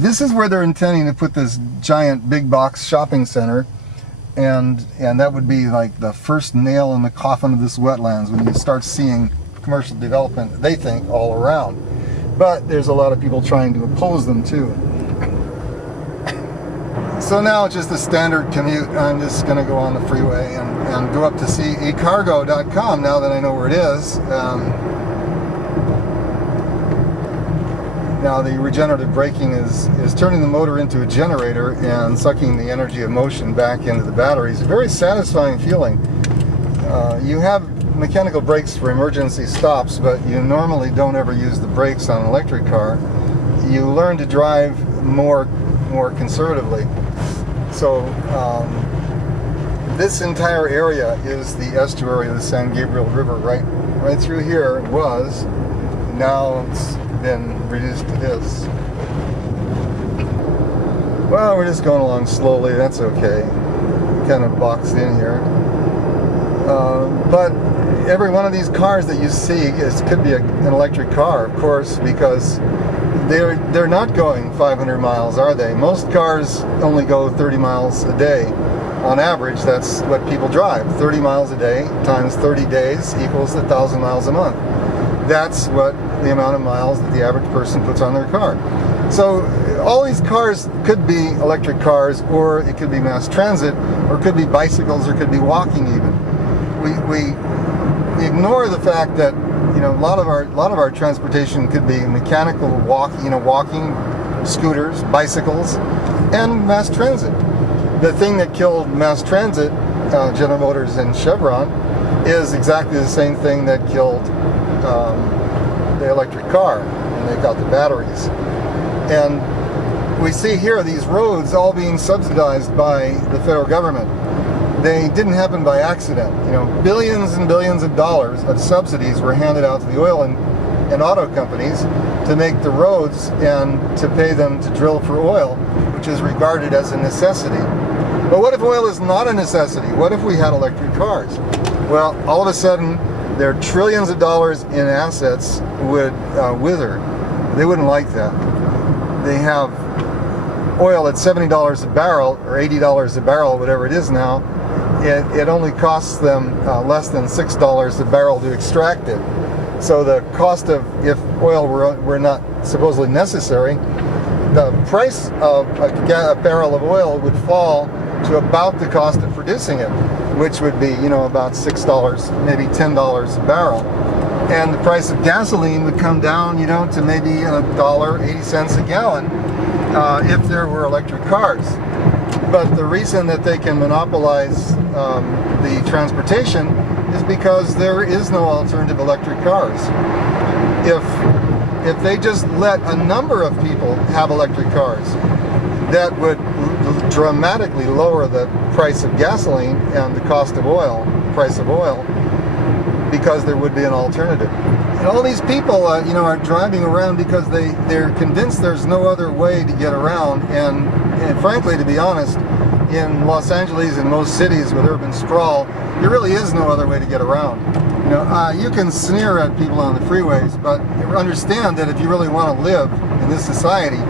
This is where they're intending to put this giant big box shopping center, and that would be like the first nail in the coffin of this wetlands when you start seeing commercial development, they think, all around. But there's a lot of people trying to oppose them too. So now it's just a standard commute. I'm just going to go on the freeway and go up to see ecargo.com now that I know where it is. Now the regenerative braking is turning the motor into a generator and sucking the energy of motion back into the batteries. A very satisfying feeling. You have mechanical brakes for emergency stops, but you normally don't ever use the brakes on an electric car. You learn to drive more conservatively. So this entire area is the estuary of the San Gabriel River. Right through here it was. Now it's been reduced to this. Well, we're just going along slowly. That's okay. Kind of boxed in here. But every one of these cars that you see could be an electric car, of course, because they're not going 500 miles, are they? Most cars only go 30 miles a day. On average, that's what people drive. 30 miles a day times 30 days equals 1,000 miles a month. That's what the amount of miles that the average person puts on their car. So all these cars could be electric cars, or it could be mass transit, or it could be bicycles, or it could be walking even. We ignore the fact that a lot of our transportation could be mechanical walking scooters, bicycles, and mass transit. The thing that killed mass transit, General Motors and Chevron, is exactly the same thing that killed the electric car, and they got the batteries. And we see here these roads all being subsidized by the federal government. They didn't happen by accident. Billions and billions of dollars of subsidies were handed out to the oil and auto companies to make the roads and to pay them to drill for oil, which is regarded as a necessity. But what if oil is not a necessity? What if we had electric cars? Well, all of a sudden, their trillions of dollars in assets would wither. They wouldn't like that. They have oil at $70 a barrel, or $80 a barrel, whatever it is now. It only costs them less than $6 a barrel to extract it. So the cost of, if oil were not supposedly necessary, the price of a barrel of oil would fall to about the cost of producing it, which would be, about $6, maybe $10 a barrel. And the price of gasoline would come down, to maybe $1.80 a gallon if there were electric cars. But the reason that they can monopolize the transportation is because there is no alternative electric cars. If they just let a number of people have electric cars, that would dramatically lower the price of gasoline and the cost of oil, price of oil, because there would be an alternative. And all these people, are driving around because they're convinced there's no other way to get around. And frankly, to be honest, in Los Angeles and most cities with urban sprawl, there really is no other way to get around. You can sneer at people on the freeways, but understand that if you really want to live in this society,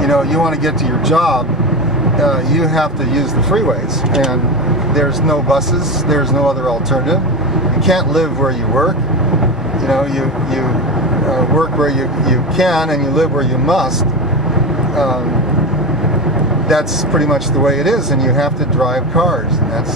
you want to get to your job, you have to use the freeways. And there's no buses, there's no other alternative. You can't live where you work. You work where you can, and you live where you must. That's pretty much the way it is, and you have to drive cars. And that's